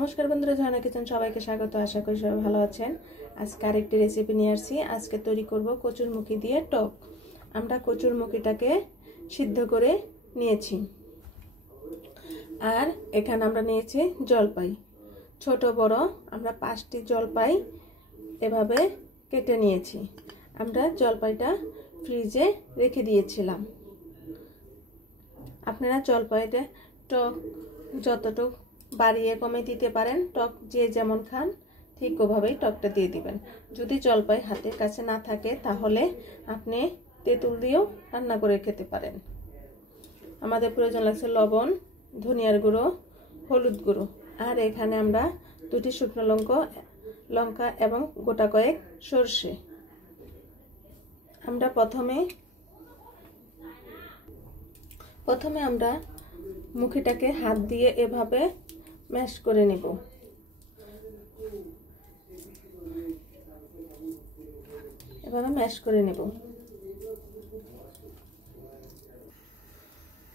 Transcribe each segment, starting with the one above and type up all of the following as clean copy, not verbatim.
नमस्कार बंधुरा ঝর্ণা किचन सबाइके स्वागत। आशा करी सबाई भालो आछेन। आजके आरेकटी रेसिपि निये आसछि। आजके तैरि करब कचुरमुखी दिये टक। आमरा कचुरमुखीटाके सिद्ध करे नियेछि आर एखाने आमरा नियेछि जलपाई छोट बड़ आमरा 5टी जलपाई एभाবে केटे नियेछि। आमरा जलपाईटा फ्रिजे रेखे दियेछिलाम। आपनारा जलपाईटा टक যতটুকু বাড়িয়ে কমে দিতে পারেন। টক যে যেমন খান ঠিক ওভাবেই টকটা দিয়ে দিবেন। যদি জলপাই হাতের কাছে না থাকে তাহলে আপনি তেঁতুল দিয়েও রান্না করে খেতে পারেন। আমাদের প্রয়োজন লাগছে লবণ, ধনিয়ার গুঁড়ো, হলুদ গুঁড়ো আর এখানে আমরা 2টি শুকনো লঙ্কা এবং গোটা কয়েক সরষে। আমরা প্রথমে আমরা মুখিটাকে হাত দিয়ে এভাবে ম্যাশ করে নেব। এভাবে ম্যাশ করে নেব।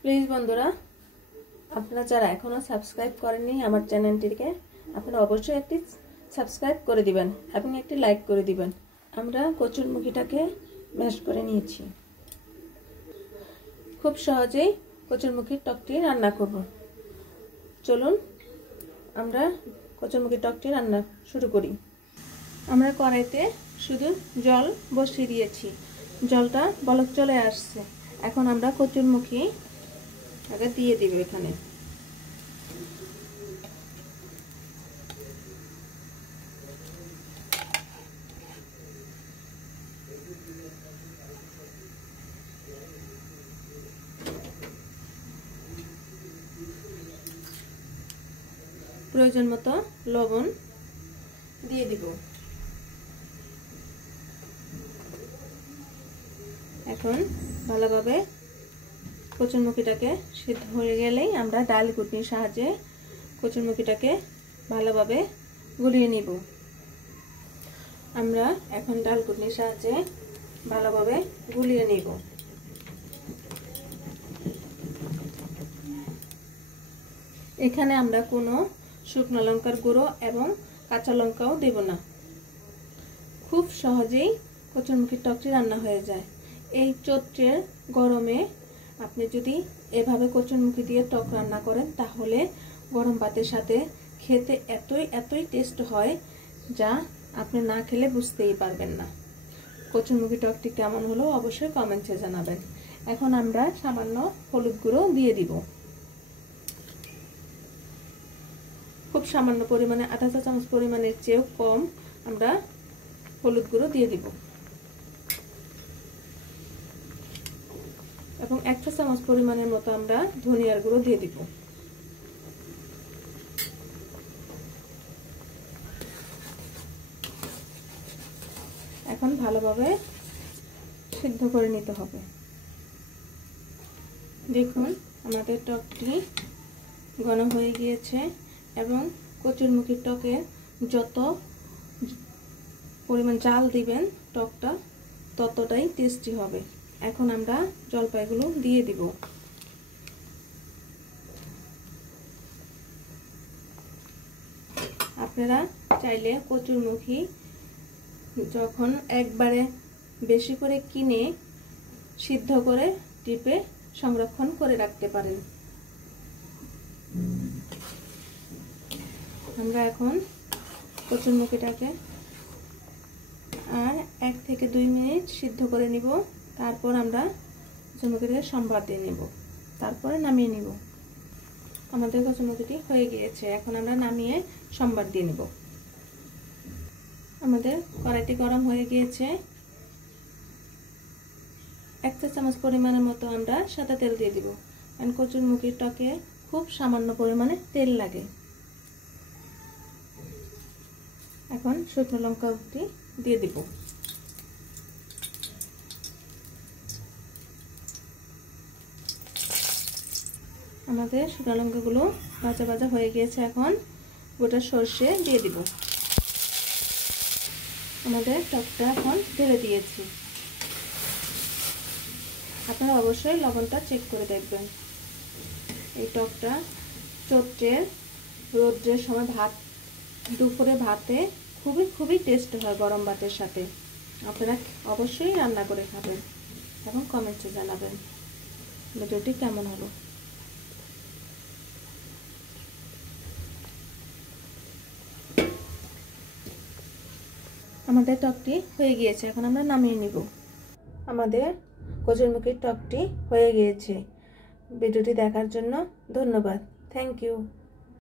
প্লিজ বন্ধুরা, আপনারা যারা এখনো সাবস্ক্রাইব করেননি আমার চ্যানেলটিকে, আপনারা অবশ্যই একটি সাবস্ক্রাইব করে দিবেন এবং একটি লাইক করে দিবেন। আমরা কচুরমুখিটাকে ম্যাশ করে নিয়েছি। খুব সহজেই কচুরমুখির টকটি রান্না করব। চলুন আমরা কচুরমুখির টকটি রান্না শুরু করি। আমরা কড়াইতে শুধু জল বসিয়ে দিয়েছি। জলটা বলক চলে আসছে। এখন আমরা কচুরমুখি আগে দিয়ে দিব এখানে। প্রয়োজন মতো লবণ দিয়ে দিব। এখন ভালোভাবে কচুরমুখিটাকে সিদ্ধ হয়ে গেলেই আমরা ডাল ঘুটনির সাহায্যে কচুরমুখিটাকে ভালোভাবে গুলিয়ে নিব। আমরা এখন ডাল ঘুটনির সাহায্যে ভালোভাবে গুলিয়ে নিব। এখানে আমরা কোনো শুকনো লঙ্কার গুঁড়ো এবং কাঁচা লঙ্কাও দেব না। খুব সহজেই কচুরমুখির টকটি রান্না হয়ে যায়। এই চৈত্রের গরমে আপনি যদি এভাবে কচুরমুখি দিয়ে টক রান্না করেন তাহলে গরম ভাতের সাথে খেতে এতই টেস্ট হয় যা আপনি না খেলে বুঝতেই পারবেন না। কচুরমুখি টকটি কেমন হলো অবশ্যই কমেন্টে জানাবেন। এখন আমরা সামান্য হলুদ গুঁড়ো দিয়ে দিব। খুব সামান্য পরিমাণে, আধা চা চামচ পরিমাণের চেয়েও কম আমরা হলুদ গুঁড়ো দিয়ে দিব এবং 1 চা চামচ পরিমাণের মতো আমরা ধনিয়ার গুঁড়ো দিয়ে দিব। এখন ভালোভাবে সিদ্ধ করে নিতে হবে। দেখুন আমাদের টকটি ঘন হয়ে গিয়েছে এবং কচুরমুখির টকে যত পরিমাণ জাল দিবেন টকটা ততটাই টেস্টি হবে। এখন আমরা জলপাইগুলো দিয়ে দিব। আপনারা চাইলে কচুরমুখি যখন একবারে বেশি করে কিনে সিদ্ধ করে টিপে সংরক্ষণ করে রাখতে পারেন। আমরা এখন কচুরমুখিটাকে আর 1 থেকে 2 মিনিট সিদ্ধ করে নিব। তারপর আমরা কচুরমুখিটাকে সম্বার দিয়ে নেব, তারপরে নামিয়ে নিব। আমাদের কচুরমুখিটি হয়ে গিয়েছে। এখন আমরা নামিয়ে সম্বার দিয়ে নেব। আমাদের কড়াইটি গরম হয়ে গিয়েছে। 1 চা চামচ পরিমাণের মতো আমরা সাদা তেল দিয়ে দিব। কারণ কচুরমুখির টকে খুব সামান্য পরিমাণে তেল লাগে। এখন শুকনো লঙ্কাটি দিয়ে দিব। আমাদের শুকনো লঙ্কাগুলো ভাজা হয়ে গিয়েছে। এখন গোটা সরষে দিয়ে দিব। আমাদের টকটা এখন ঢেলে দিয়েছি। আপনারা অবশ্যই লবণটা চেক করে দেখবেন। এই টকটা চৈত্রের রোদ্রের সময় ভাত, দুপুরে ভাতে খুবই খুবই টেস্ট হয় গরম ভাতের সাথে। আপনারা অবশ্যই রান্না করে খাবেন এবং কমেন্টে জানাবেন ভিডিওটি কেমন হলো। আমাদের টকটি হয়ে গিয়েছে, এখন আমরা নামিয়ে নিব। আমাদের কচুরমুখির টকটি হয়ে গিয়েছে। ভিডিওটি দেখার জন্য ধন্যবাদ। Thank you.